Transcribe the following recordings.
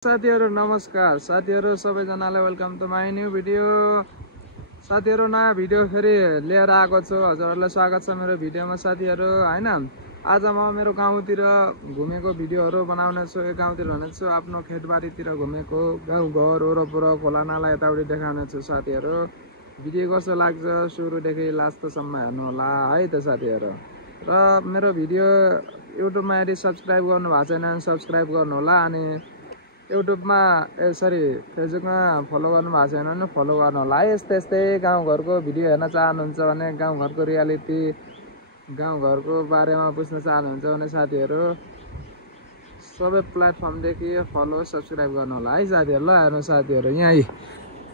साथीहरु नमस्कार। साथीहरु सबैजनालाई welcome to my new video. साथीहरु नयाँ भिडियो फेरि लिएर आएको छु। हजुरहरुलाई स्वागत छ मेरो भिडियोमा साथीहरु। हैन, आज म मेरो गाउँतिर घुमेको भिडियोहरु बनाउने छु। गाउँतिर भने छु आफ्नो खेतबारीतिर घुमेको, गाउँ घर वरपर खोला नाला यताउति देखाउने छु साथीहरु। भिडियो कस्तो लाग्छ सुरुदेखि लास्टसम्म हेर्नु होला है त साथीहरु। र मेरो भिडियो युट्युबमा यदि सब्स्क्राइब गर्नु भएको छैन भने सब्स्क्राइब गर्नु होला। अनि युट्युबमा फेसबुकमा फलो गर्नु भएको छैन भने फलो गर्नु होला। यस्तै गाउँघरको भिडियो हेर्न चाहनुहुन्छ भने, गाउँघरको रियालिटी, गाउँघरको बारेमा बुझ्न चाहनुहुन्छ भने साथीहरु सबै प्लेटफर्मदेखि फलो सब्स्क्राइब गर्नु होला है साथीहरु। ल हेर्नु साथीहरु, यहाँ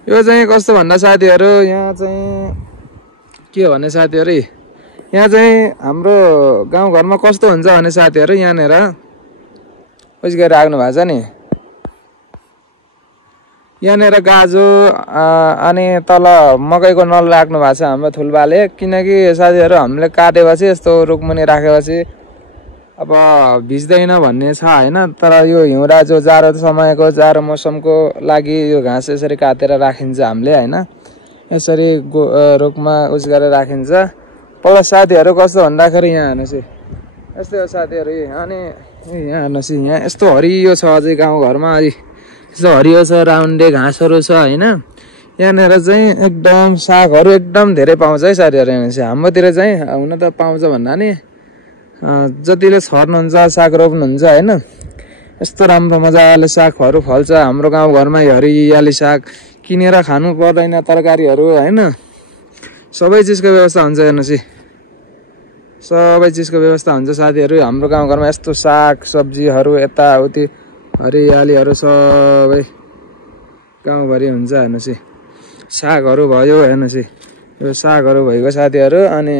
यो चाहिँ कस्तो भन्दा साथीहरु, यहाँ चाहिँ के हो भने साथीहरु, यहाँ चाहिँ हाम्रो गाउँघरमा कस्तो हुन्छ भने साथीहरु, यहाँनिर उस गरी राख्नु भएको छ नि, यहाँनिर गाजो अनि तल मकैको नल राख्नु भएको छ हाम्रो थुल्बाले। किनकि साथीहरु हामीले काटेपछि यस्तो रुखमुनि राखेपछि अब भिज्दैन भन्ने छ हैन। तर यो हिउँडा जो जाडो समयको, जाडो मौसमको लागि यो घाँस यसरी काटेर राखिन्छ हामीले हैन। यसरी रुखमा उस गरेर राखिन्छ। प्लस साथीहरु कस्तो भन्दाखेरि यहाँ हेर्नुस्, यस्तै हो साथीहरु। अनि यहाँ हेर्नुस्, यहाँ यस्तो हरियो छ अझै गाउँघरमा, यस्तो हरियो छ, राउन्डे घाँसहरु छ हैन। यहाँनिर चाहिँ एकदम सागहरु एकदम धेरै पाउँछ है साथीहरु। हेर्नुस्, हाम्रोतिर चाहिँ हुन त पाउँछ भन्दा नि जतिले छर्नुहुन्छ साग रोप्नुहुन्छ हैन, यस्तो राम्रो मजाले सागहरु फल्छ हाम्रो गाउँघरमा। हरियाली साग किनेर खानु पर्दैन, तरकारीहरु हैन, सबै चिजको व्यवस्था हुन्छ। हेर्नुस्, सबै चिजको व्यवस्था हुन्छ साथीहरु हाम्रो गाउँघरमा। यस्तो साग सब्जीहरु यताउति हरियालीहरु सबै गाउँभरि हुन्छ। हेर्नुस्, सागहरु भयो, हेर्नुस् यो सागहरु भएको साथीहरु। अनि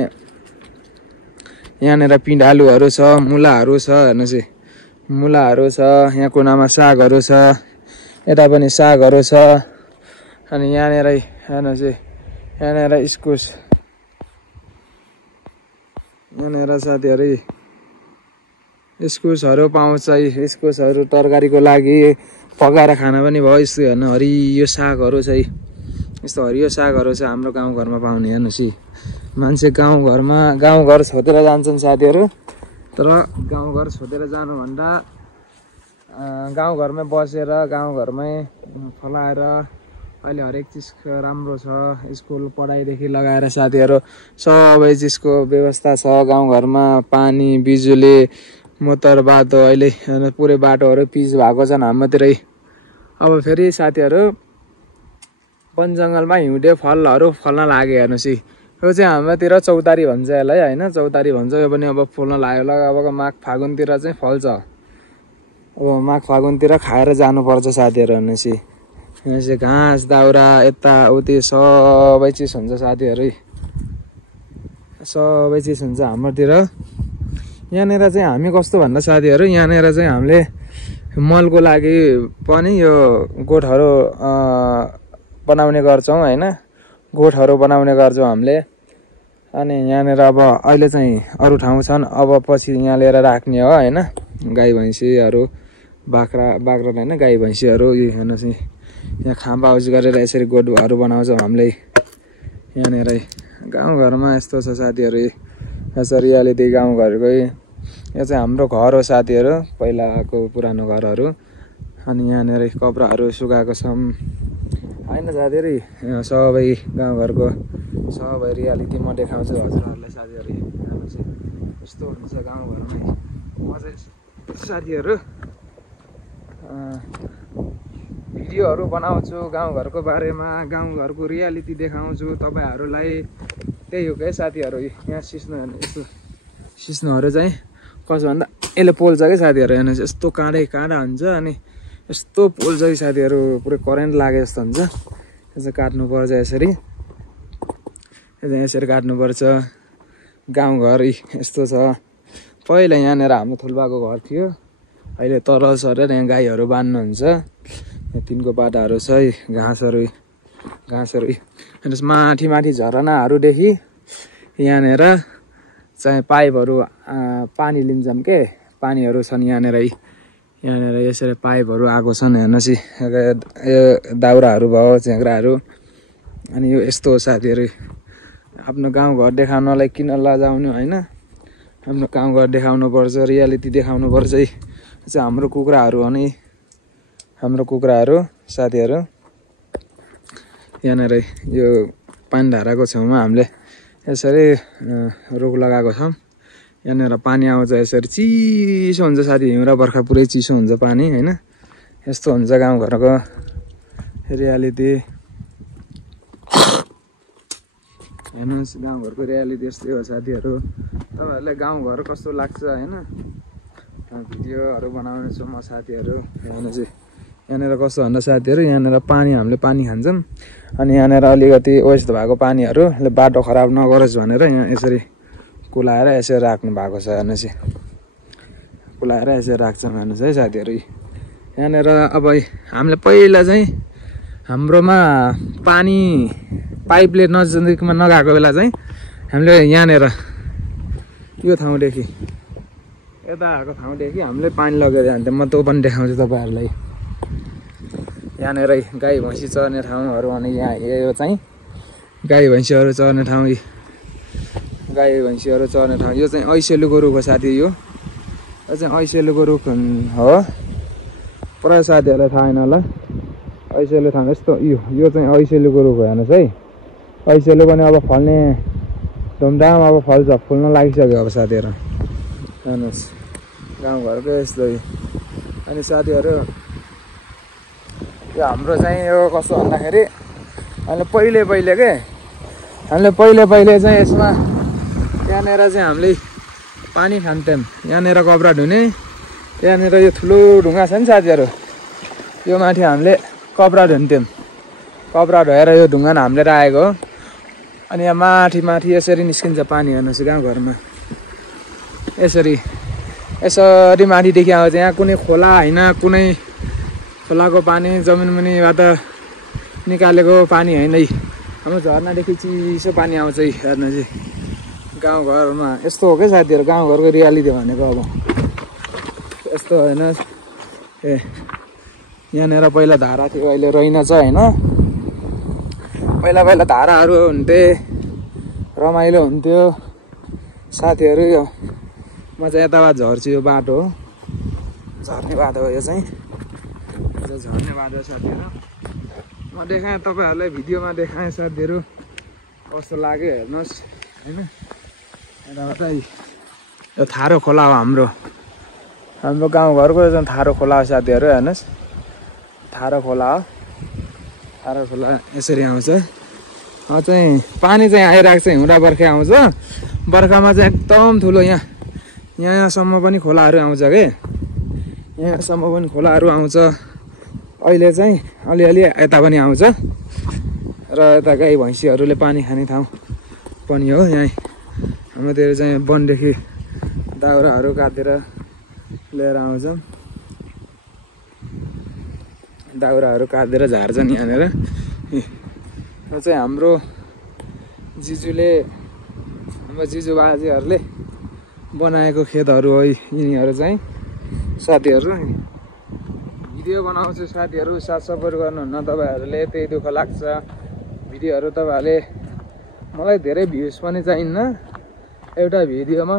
यहाँनिर पिँडालुहरु छ, मुलाहरु छ, हेर्नुस् मुलाहरु छ, यहाँ कुनामा सागहरु छ, यता पनि सागहरु छ। अनि यहाँनिर हेर्नुस्, यहाँनिर इस्कुस, यहाँनिर साथीहरु इस्कुसहरु पाउँछ। इस्कुसहरु तरकारीको लागि पकाएर खाना पनि भयो। यस्तो हेर्नु हरियो सागहरु छ, यस्तो हरियो सागहरु छ हाम्रो गाउँघरमा पाउने। हेर्नुस्, मान्छे गाउँघर छोडेर जान्छन् साथीहरु। तर गाउँघर छोडेर जानु भन्दा गाउँघरमै बसेर गाउँघरमै फलाएर अहिले हरेक चिज राम्रो छ। स्कुल पढाइदेखि लगाएर साथीहरु सबै चिजको व्यवस्था छ गाउँघरमा। पानी, बिजुली, मोटर, बाटो, अहिले पुरै बाटोहरु पिच भएको छन् हाम्रोतिरै। अब फेरि साथीहरु वन जंगलमा हिउँदे फलहरु फल्न लाग्यो। हेर्नुस्, यो चाहिँ हाम्रोतिर चौतारी भन्छ यसलाई हैन, चौतारी भन्छ। यो पनि अब फल्न लाग्यो होला। अबको माघ फागुनतिर चाहिँ फल्छ। अब माघ फागुनतिर खाएर जानुपर्छ साथीहरु। हेर्नुस्, यहाँ घाँस दाउरा यताउति सबै चिज हुन्छ साथीहरु, सबै चिज हुन्छ हाम्रोतिर। यहाँनिर चाहिँ हामी कस्तो भन्दा साथीहरु, यहाँनिर चाहिँ हामीले मलको लागि पनि यो गोठहरु बनाउने गर्छौं हैन, गोठहरु बनाउने गर्छौं हामीले। अनि यहाँनिर अब अहिले चाहिँ अरु ठाउँ छन्, अब पछि यहाँ लिएर राख्ने हो हैन। गाई भैँसीहरु, बाख्रा हैन, गाई भैँसीहरु। हेर्नुस्, यहाँ खाम्बा हाउस गरेर यसरी गोठहरु बनाउँछौं हामीले यहाँनिर। गाउँघरमा यस्तो छ साथीहरु, यसरी रियालिटी गाउँघरकै। यो चाहिँ हाम्रो घर हो साथीहरु, पहिलाको पुरानो घरहरु। अनि यहाँनिर कपडाहरु सुकाएको छौं हैन साथीहरु। सबै गाउँघरको सबै रियालिटी म देखाउँछु हजुरहरुलाई साथीहरु। हेर्नुस्, यस्तो हुन्छ गाउँघरमै। म चाहिँ साथीहरु भिडियोहरु बनाउँछु गाउँघरको बारेमा, गाउँघरको रियालिटी देखाउँछु तपाईहरुलाई। त्यही हो के साथीहरु। यहाँ सिस्नो हेर्नु, यस्तो सिस्नोहरु चाहिँ कसो भन्दा यसले पोल्छ के साथीहरु। हेर्नुस्, यस्तो काँडै काँडा हुन्छ। अनि यस्तो पोल्छ कि साथीहरु, पुरै करेन्ट लागे जस्तो हुन्छ। यसो काट्नुपर्छ यसरी, यसरी काट्नुपर्छ। गाउँघर यस्तो छ। पहिला यहाँनिर हाम्रो थुल्बाको घर थियो, अहिले तल सरेर यहाँ गाईहरु बान्नुहुन्छ। यहाँ तिनको बाटाहरु छ, घाँसहरु। हेर्नुस्, माथि झरनाहरुदेखि यहाँनिर चाहिँ पाइपहरु पानी लिन्छन् के, पानीहरु छन् यहाँनिर। यहाँनिर यसरी पाइपहरू आएको छन् हेर्नुहोस् यो दाउराहरू भयो झेङ्ग्राहरू। अनि यो यस्तो हो साथीहरू, आफ्नो गाउँघर देखाउनलाई किन लजाउनु होइन, हाम्रो गाउँघर देखाउनु पर्छ, रियालिटी देखाउनु पर्छ। चाहिँ हाम्रो कुखुराहरू हो नि, हाम्रो कुखुराहरू साथीहरू। यहाँनिर यो पानी धाराको छेउमा हामीले यसरी रुख लगाएको छौँ। यहाँनिर पानी आउँछ, यसरी चिसो हुन्छ साथी, हिउँरा बर्खा पुरै चिसो हुन्छ पानी होइन। यस्तो हुन्छ गाउँघरको रियालिटी। हेर्नुहोस् गाउँघरको रियालिटी यस्तै हो साथीहरू। तपाईँहरूलाई गाउँघर कस्तो लाग्छ होइन, भिडियोहरू बनाउने छु म साथीहरू। हेर्नुहोस् यहाँनिर कस्तो भन्दा साथीहरू, यहाँनिर हामीले पानी खान्छौँ। अनि यहाँनिर अलिकति वेस्ट भएको पानीहरूले बाटो खराब नगरोस् भनेर यहाँ यसरी कुलाएर यसरी राख्नु भएको छ। हेर्नुहोस् कुलाएर यसरी राख्छौँ हेर्नुहोस् है साथीहरू। यहाँनिर अब हामीले पहिला चाहिँ हाम्रोमा पानी पाइपले नजिकमा नगएको बेला चाहिँ हामीले यहाँनिर यो ठाउँदेखि यता आएको ठाउँदेखि हामीले पानी लगेर जान्थ्यौँ। म त्यो पनि देखाउँछु तपाईँहरूलाई। यहाँनिर गाई भैँसी चर्ने ठाउँहरू अनि यहाँ यो चाहिँ गाई भैँसीहरू चर्ने ठाउँ, गाई भैँसीहरू चर्ने ठाउँ। यो चाहिँ ऐसेलुको रुख हो साथी, यो चाहिँ ऐसेलुको रुख हो। प्रायः साथीहरूलाई थाहा होइन होला, ऐसेलु ठाउँ यस्तो यो चाहिँ ऐसेलुको रुख हो। हेर्नुहोस् है, ऐसेलु पनि अब फल्ने धुमधाम अब फल्छ, फुल्न लागिसक्यो अब साथीहरू। हेर्नुहोस् गाउँघरको यस्तै। अनि साथीहरू यो हाम्रो चाहिँ यो कस्तो भन्दाखेरि हामीले पहिले चाहिँ यसमा यहाँनिर चाहिँ हामीले पानी खान्थ्यौँ। यहाँनिर कपडा धुने, यहाँनिर यो ठुलो ढुङ्गा छ नि साथीहरू, यो माथि हामीले कपडा धुन्थ्यौँ। कपडा धोएर यो ढुङ्गा हामीले राखेको हो। अनि यहाँ माथि यसरी निस्किन्छ पानी। हेर्नुहोस् गाउँघरमा यसरी माथिदेखि आउँछ। यहाँ कुनै खोला होइन, कुनै खोलाको पानी जमिनमुनिबाट निकालेको पानी होइन, हाम्रो झर्नादेखि चिसो पानी आउँछ। हेर्नुहोस् गाउँघरमा यस्तो हो क्या साथीहरू, गाउँघरको रियालिटी भनेको अब यस्तो होइन। यहाँनिर पहिला धारा थियो, अहिले रहेनछ होइन। पहिला धाराहरू हुन्थे, रमाइलो हुन्थ्यो साथीहरू। यो म चाहिँ यताबाट झर्छु, यो बाटो हो, झर्ने बाटो हो यो चाहिँ, झर्ने बाटो साथीहरू। म देखाएँ तपाईँहरूलाई, भिडियोमा देखाएँ साथीहरू, कस्तो लाग्यो हेर्नुहोस् होइन। यताबाट यो थारो खोला हो हाम्रो गाउँघरको चाहिँ थारो खोला हो साथीहरू। हेर्नुहोस् थारो खोला हो, थारो खोला यसरी आउँछ। चाहिँ पानी चाहिँ आइरहेको छ, हिउँरा बर्खा आउँछ। बर्खामा चाहिँ एकदम ठुलो यहाँसम्म पनि खोलाहरू आउँछ के, यहाँसम्म पनि खोलाहरू आउँछ। अहिले चाहिँ अलिअलि यता पनि आउँछ। र यता गाई भैँसीहरूले पानी खाने ठाउँ पनि हो। यहाँ हाम्रोतिर चाहिँ वनदेखि दाउराहरू काटेर लिएर आउँछन्, दाउराहरू काटेर झार्छन् यहाँनिर। यो चाहिँ हाम्रो जिजु बाजेहरूले बनाएको खेतहरू हो यिनीहरू चाहिँ साथीहरू। भिडियो बनाउँछु साथीहरू, साथ सपोर्ट गर्नुहुन्न तपाईँहरूले, त्यही दुःख लाग्छ। भिडियोहरू तपाईँहरूले, मलाई धेरै भ्युज पनि चाहिन्न, एउटा भिडियोमा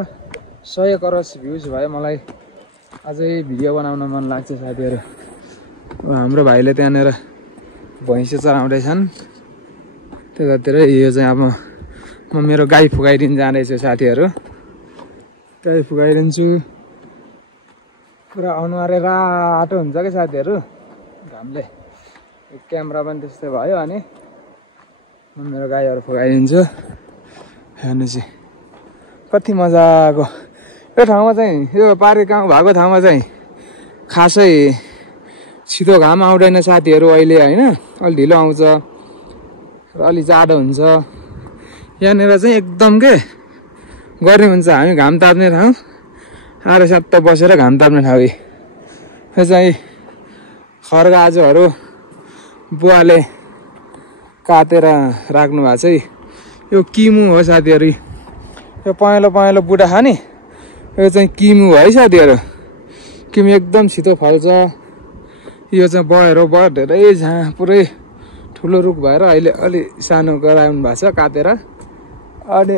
100 करोड भ्युज भयो मलाई अझै भिडियो बनाउन मन लाग्छ साथीहरू। हाम्रो भाइले त्यहाँनिर भैँसी चराउँदैछन् त्यतातिर। यो चाहिँ अब म मेरो गाई फुकाइदिन जाँदैछु साथीहरू, गाई फुकाइदिन्छु। पुरा अनुहारै रातो हुन्छ क्या साथीहरू घामले, क्यामेरा पनि त्यस्तै भयो। अनि म मेरो गाईहरू फुकाइदिन्छु। हेर्नुहोस् कति मजाको यो ठाउँमा चाहिँ, यो पारी गाउँ भएको ठाउँमा चाहिँ खासै छिटो घाम आउँदैन साथीहरू अहिले होइन, अलि ढिलो आउँछ र अलि जाडो हुन्छ। यहाँनिर चाहिँ एकदम के गर्मी हुन्छ। हामी घाम ताप्ने ठाउँ, आएर स्याप्त बसेर घाम ताप्ने ठाउँ। यो चाहिँ खरगाजोहरू बुवाले काटेर राख्नु भएको छ। यो किमु हो साथीहरू, यो पहेँलो बुढा खाने, यो चाहिँ किमु है साथीहरू। सिक्किम एकदम छिटो फल्छ। यो चाहिँ भयो धेरै जहाँ पुरै ठुलो रुख भएर अहिले अलि सानो गराउनु भएको छ काटेर। अनि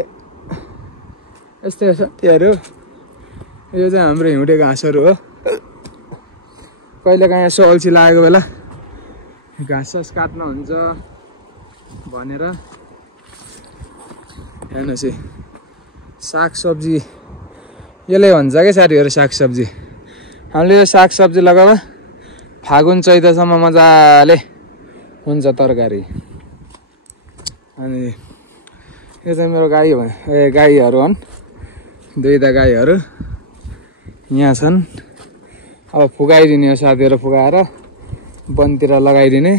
यस्तै साथीहरू यो चाहिँ हाम्रो हिउँदे घाँसहरू हो। कहिलेकाहीँ यसो अल्छी लागेको बेला घाँस काट्नुहुन्छ भनेर। हेर्नुहोस् है सागसब्जी यसले भन्छ क्या साथीहरू, सागसब्जी हामीले यो सागसब्जी लगाउँदा फागुन चैतसम्म मजाले हुन्छ तरकारी। अनि यो चाहिँ मेरो गाईहरू हुन्, दुईटा गाईहरू यहाँ छन्। अब फुकाइदिने हो साथीहरू, फुकाएर वनतिर लगाइदिने।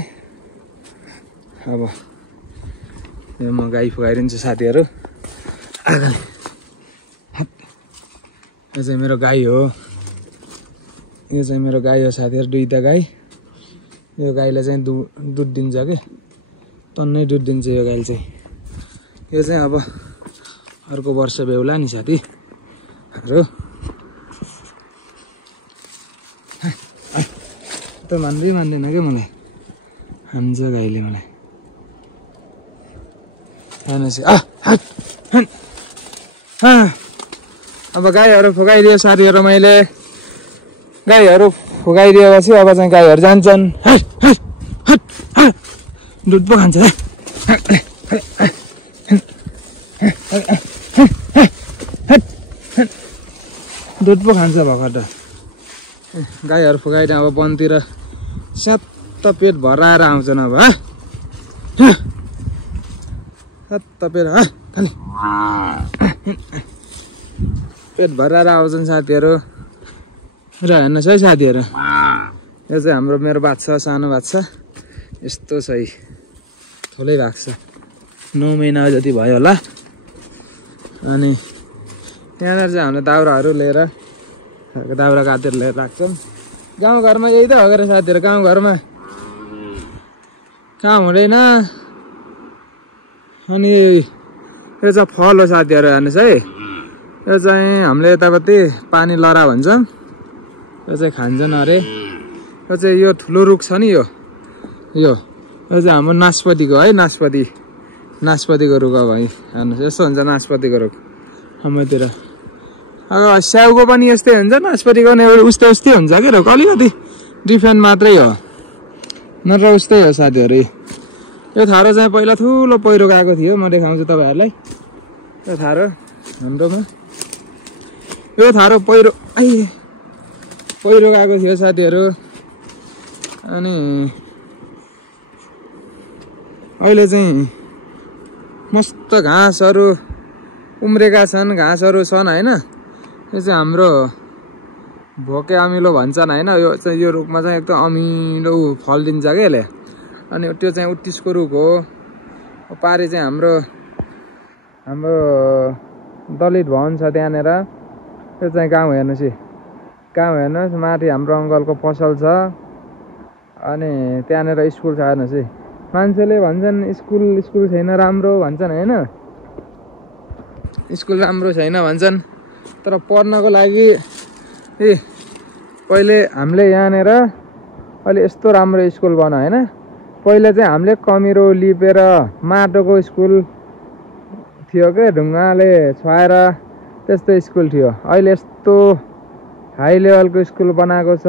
अब यो म गाई फुकाइदिन्छु साथीहरू। यो चाहिँ मेरो गाई हो, यो चाहिँ मेरो गाई हो साथीहरू, दुईटा गाई। यो गाईले चाहिँ दुध दिन्छ के, टन्नै दुध दिन्छ यो गाईले चाहिँ। यो चाहिँ अब अर्को वर्ष बेहुला नि साथीहरू। त मान्दैन क्या मलाई, हान्छ गाईले मलाई। अब गाईहरू फुकाइदियो साथीहरू, मैले गाईहरू फुकाइदिएपछि अब चाहिँ गाईहरू जान्छन्। दुध पो खान्छ दुध पो खान्छ भर्खर त। गाईहरू फुकाइदियो अब वनतिर स्यात्त पेट भराएर आउँछन्। अब स्यात्त पेट खालि पेट भराएर आउँछन् साथीहरू। र हेर्नुहोस् है साथीहरू, यो चाहिँ हाम्रो मेरो बाछा, सानो बाछा यस्तो छ है, ठुलै भएको छ, 9 महिना जति भयो होला। अनि त्यहाँनिर चाहिँ हामीले दाउराहरू लिएर, दाउरा काटेर लिएर राख्छौँ। गाउँघरमा यही त हो क्या साथीहरू, गाउँघरमा काम हुँदैन। अनि यो चाहिँ फल हो साथीहरू, हेर्नुहोस् है, यो चाहिँ हामीले यतापट्टि पानी लहरा भन्छौँ, यो चाहिँ खान्छन् अरे। यो चाहिँ यो ठुलो रुख छ नि, यो चाहिँ हाम्रो नास्पतिको है, नास्पतिको रुख अब है। हेर्नुहोस् यस्तो हुन्छ नास्पतिको रुख हाम्रोतिर। अब स्याउको पनि यस्तै हुन्छ, नास्पतिको पनि एउटा उस्तै हुन्छ क्या रुख, अलिकति डिफ्रेन्ट मात्रै हो, नत्र उस्तै हो साथीहरू। यो थारो चाहिँ पहिला ठुलो पहिरो गएको थियो, म देखाउँछु तपाईँहरूलाई। यो थारो हाम्रोमा, यो थारो पहिरो गएको थियो साथीहरू। अनि अहिले चाहिँ मस्त घाँसहरू उम्रेका छन्, घाँसहरू छन् होइन। यो चाहिँ हाम्रो भोके अमिलो भन्छन् होइन। यो चाहिँ यो रुखमा चाहिँ एकदम अमिलो फल दिन्छ क्या यसले। अनि त्यो चाहिँ उत्तिसको रुख हो। पारि चाहिँ हाम्रो दलित भवन छ त्यहाँनिर। त्यो चाहिँ गाउँ हेर्नुहोस् है, गाउँ हेर्नुहोस्, माथि हाम्रो अङ्कलको पसल छ। अनि त्यहाँनिर स्कुल छ हेर्नुहोस् है। मान्छेले भन्छन् स्कुल छैन, राम्रो भन्छन् होइन, स्कुल राम्रो छैन भन्छन्। तर पढ्नको लागि पहिले हामीले यहाँनिर अहिले यस्तो राम्रो स्कुल बन्यो होइन। पहिले चाहिँ हामीले कमिरो लिपेर माटोको स्कुल थियो क्या, ढुङ्गाले छुवाएर त्यस्तो स्कुल थियो। अहिले यस्तो हाई लेभलको स्कुल बनाएको छ।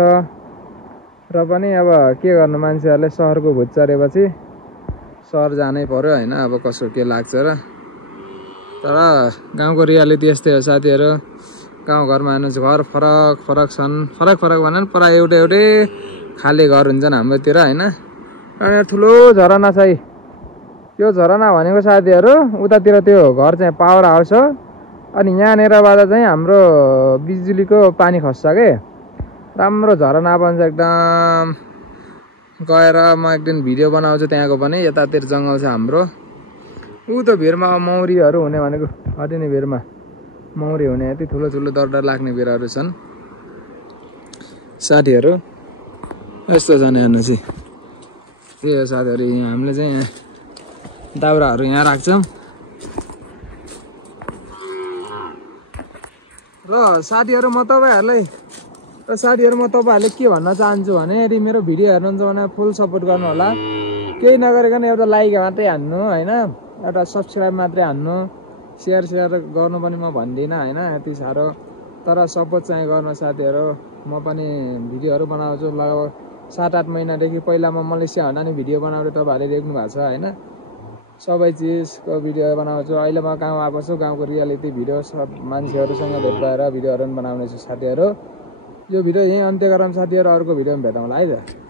र पनि अब के गर्नु, मान्छेहरूले सहरको भुत चढेपछि सहर जानै पर्यो होइन। अब कसो के लाग्छ र, तर गाउँको रियालिटी यस्तै हो साथीहरू। गाउँघरमा हेर्नुहोस्, घर फरक छन्, फरक भन्दा पनि प्रायः एउटै खाले घर हुन्छन् हाम्रोतिर होइन। अनि ठुलो झरना छ है, यो झरना भनेको साथीहरू उतातिर त्यो घर चाहिँ पावर हाउस हो। अनि यहाँनिरबाट चाहिँ हाम्रो बिजुलीको पानी खस्छ के, राम्रो झरना बन्छ एकदम। गएर म एक दिन भिडियो बनाउँछु त्यहाँको पनि। यतातिर जङ्गल छ हाम्रो, ऊ त भिरमा मौरीहरू हुने भनेको हटिने, भिरमा मौरी हुने, यति ठुलो डर लाग्ने भिरहरू छन् साथीहरू। यस्तो छ नि हेर्नुहोस् है, त्यही हो साथीहरू। यहाँ हामीले चाहिँ दाउराहरू यहाँ राख्छौँ। र साथीहरू म तपाईँहरूलाई र साथीहरू म तपाईँहरूले के भन्न चाहन्छु भने यदि मेरो भिडियो हेर्नुहुन्छ भने फुल सपोर्ट गर्नु होला केही नगरिकन एउटा लाइक मात्रै हान्नु होइन एउटा सब्सक्राइब मात्रै हान्नु सेयर गर्नु पनि म भन्दिनँ होइन यति साह्रो तर सपोर्ट चाहिँ गर्नु साथीहरू म पनि भिडियोहरू बनाउँछु लगभग 7-8 महिनादेखि पहिला म मलेसिया हुँदा नि भिडियो बनाउँदै तपाईँहरूले देख्नु भएको छ होइन सबै चिजको भिडियो बनाउँछु अहिले म गाउँ आएको छु गाउँको रियालिटी भिडियो सब मान्छेहरूसँग भेट भएर भिडियोहरू पनि बनाउने छु साथीहरू यो भिडियो यहीँ अन्त्य गरौँ साथीहरू अर्को भिडियोमा भेटौँला है त